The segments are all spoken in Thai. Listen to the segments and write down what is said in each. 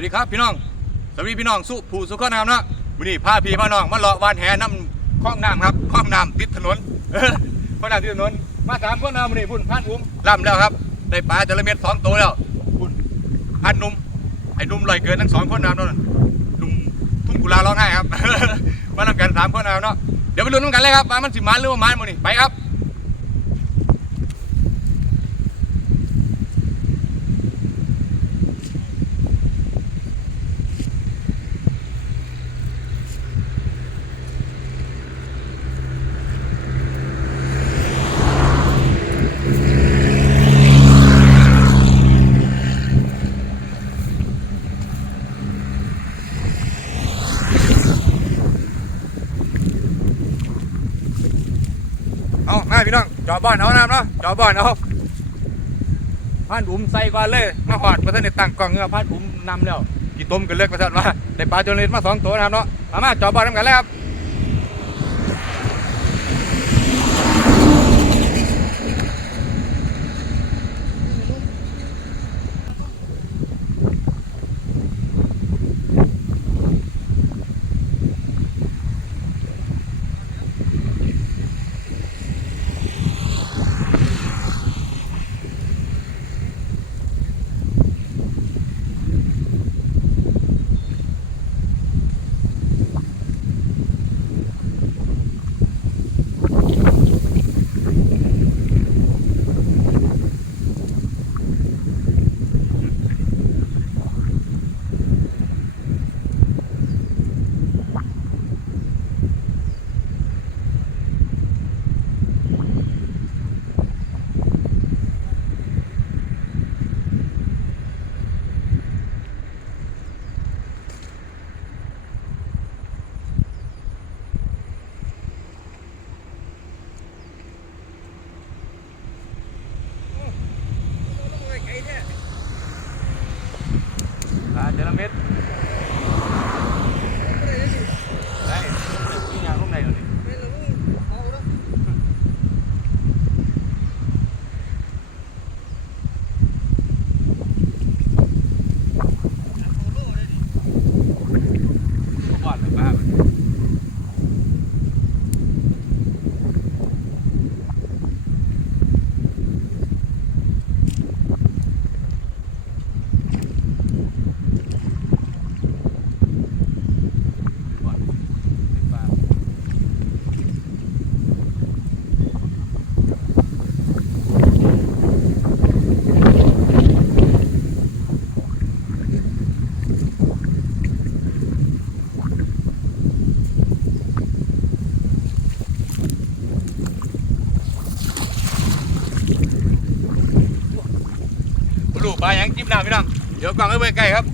วัสดีครับพี่น้อง สวัสดีพี่น้องสุผู้สุขนามนาะวันนี้พาพี่พาน้องมาเลาะวานแหน้ำคลองน้ำครับคลองน้ำติดถนนเออคลองน้ำติดถนน มาสามคนนะวันนี้พุ่นพันอุ้มล่ำแล้วครับ ได้ปลาจระเม็ดสองตัวแล้วพุ่นพันนุ่มไอ้นุ่มลอยเกินทั้งสองคนน้ำนั่นนุ่มทุ่งกุลาร้องไห้ครับ มาทำกันสามคนน้ำเนาะ เดี๋ยวไปลุ้นกันเลยครับว่ามันสิมันหรือว่ามันมันนี่ไปครับ จอบ้านเอาน้ำเนาะจอบ้านเอาพานอุ้มใส่ก่อนเลยมาหอดประเทศในตั้งกล่องเงือพานอุ้มนำแล้วกี่ต้มกันเลิกประเทศว่าได้ปลาจนเลนมาสองตัวนะครับเนาะมามาจอบ้านทำกันเลยครับ ลูกปลายังจิ้มน้ำพี่น้องเดี๋ยวกล่องให้ไปใกล้ครับ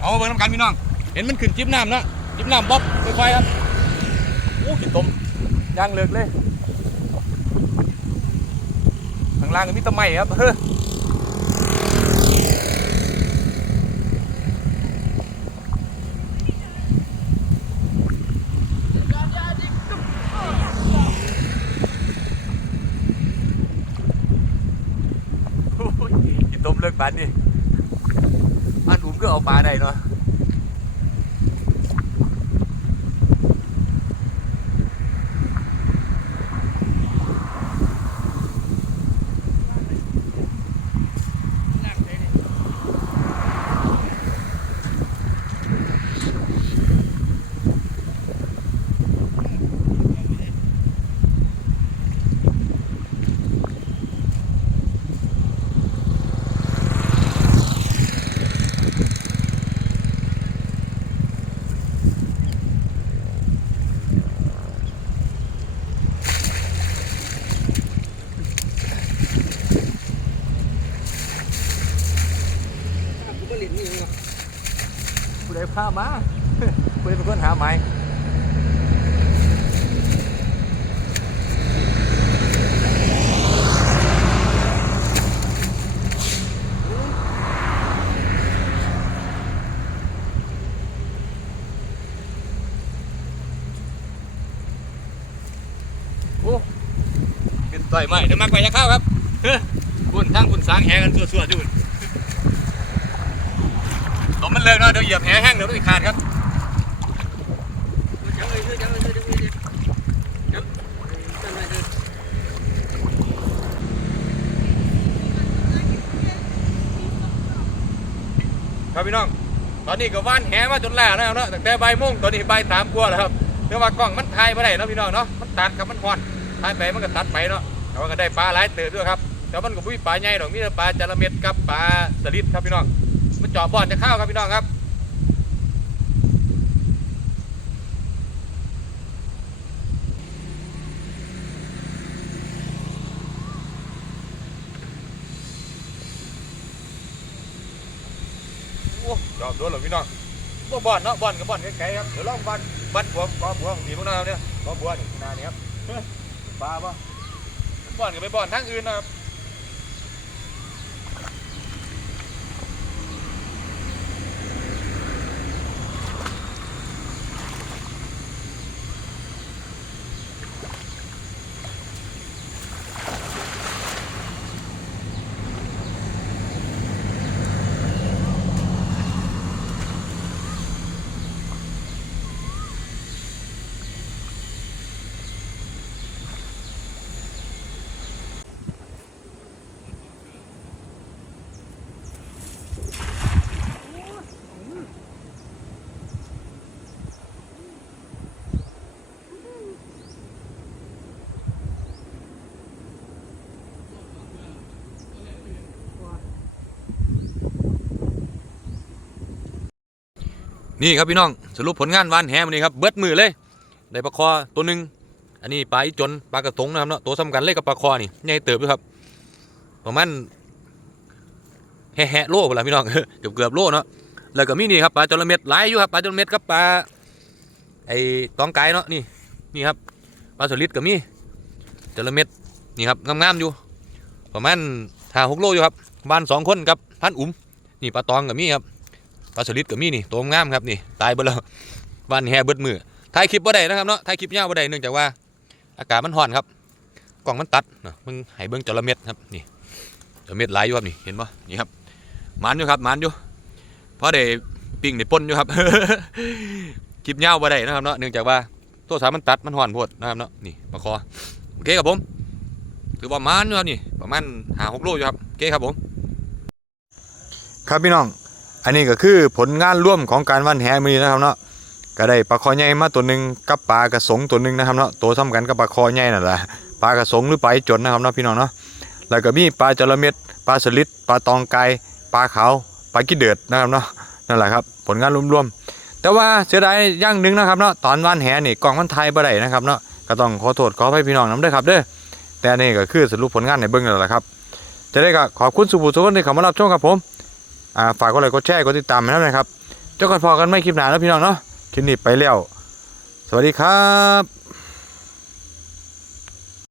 เอาเบิ่งน้ำกันพี่น้อง เห็นมันขึ้นจิ้มน้ำนะจิ้มน้ำบ๊อบค่อยๆครับโอ้กินต้มย่างเลิกเลยข้างล่างก็มีตะไม้ครับ เฮ้อโอ้ย บ้านนี่อันอุ้มก็เอาปลาได้เนาะ ผู้ามาผู้ใดเป็นคนหาไม้โอ้เป็นต่อยไม้เดี๋ยวมาไปจะเข้าครับเฮ้ยคุณทั้งคุณสางแหกันสวๆอยู่ล มันเลิกเนาะเดี๋ยวเหยียบแหแห้งเดี๋ยวมันจะขาดครับครับพี่น้อง ตอนนี้ก็ว่านแหมาจนแล้วนะครับเนาะตั้งแต่ใบ่ายโมงตอนนี้ใบายสามกว่าแล้วครับแต่ว่ากล้องมันถ่ายไม่ได้เนาะพี่น้องเนาะ มันตัดกับมันฮอนถ่ายไปมันก็ตัดไปเนาะแต่ว่าก็ได้ปลาหลายเติบด้วยครับ แต่มันก็ไม่มีปลาใหญ่หรอกมีแต่ปลาจระเม็ดกับปลาสลิดครับพี่น้อง มันเจาะบ่อนจะเข้าครับพี่น้องครับโอ้จอบโดนหรอพี่น้องบ่บ่อนเนาะบ่อนกับบ่อนไกลๆครับ เดี๋ยวลองบ่อนบ่อนบัวบ่อบัวของทีพวกเราเนี่ยบ่อบัวนี่นานี่ครับเฮ้ยปลาปะบ่อนกับไปบ่อนทางอื่นนะครับ นี่ครับพี่น้องสรุปผลงานวานแหมันนี้ครับเบิดมือเลยได้ปลาคอตัวหนึ่งอันนี้ปลาอีจนปลากระตงนะครับเนาะตัวสำคัญเลยกับปลาคอนี่ใหญ่เติบด้วยครับประมาณแห่แห่โลเวลาพี่น้องเกือบเกือบโล่เนาะแล้วก็มีนี่ครับปลาจระเม็ดหลายอยู่ครับปลาจระเม็ดกับปลาไอ้ตองไก่เนาะนี่นี่ครับปลาสลิดก็มีจระเม็ดนี่ครับงามๆอยู่ ประมาณห้าหกโลอยู่ครับบ้านสองคนกับพันอุ้มนี่ปลาตองก็มีครับ ปลาสลิดก็มีนี่ตัวงามครับนี่ตายไปแล้ววันแห่เบิดมือถ่ายคลิปบ่ได้นะครับเนาะถ่ายคลิปยาวบ่ได้เนื่องจากว่า อากาศมันร้อนครับกล้องมันตัดนะมึงให้เบิ่งจระเม็ดครับนี่จระเม็ดหลายอยู่ครับนี่เห็นปะนี่ครับมันอยู่ครับมันอยู่เพราะได้ปิ้งได้ป่นอยู่ครับคลิปยาวบ่ได้นะครับเนาะเนื่องจากว่าตัวสามันตัดมันร้อนโพดนะครับเนาะนี่ปลาคอโอเคครับผมถือว่ามันอยู่ครับนี่ประมาณหาหกโลอยู่ครับโอเคครับผม ครับพี่น้อง อันนี้ก็คือผลงานร่วมของการวันแหมือนี้นะครับเนาะก็ได้ปลาคอใหญ่มาตัวหนึ่งกับปลากระสงตัวหนึ่งนะครับเนาะตัวซ้ำกันกับปลาคอใหญ่นั่นแหละปลากระสงหรือปลาจนนะครับเนาะพี่น้องเนาะแล้วก็มีปลาจระเม็ดปลาสลิดปลาตองไก่ปลาขาวปลากี้เดือดนะครับเนาะนั่นแหละครับผลงานรวมๆ แต่ว่าเสียดายอย่างหนึ่งนะครับเนาะตอนวันแหนี่กล้องมันถ่ายบ่ได้นะครับเนาะก็ต้องขอโทษขออภัยพี่น้องน้ำด้วยครับเด้อแต่นี่ก็คือสรุปผลงานในเบื้องนั่นแหละครับจะได้ก็ขอบคุณสุภูทุกคนที่เข้ามารับชมครับผม อ่าฝากกดไลค์กดแชร์กดติดตามนะครับเจ้ากันพอกันไม่คลิปหนาแล้วพี่น้องเนาะคลิปนี้ไปแล้ว สวัสดีครับ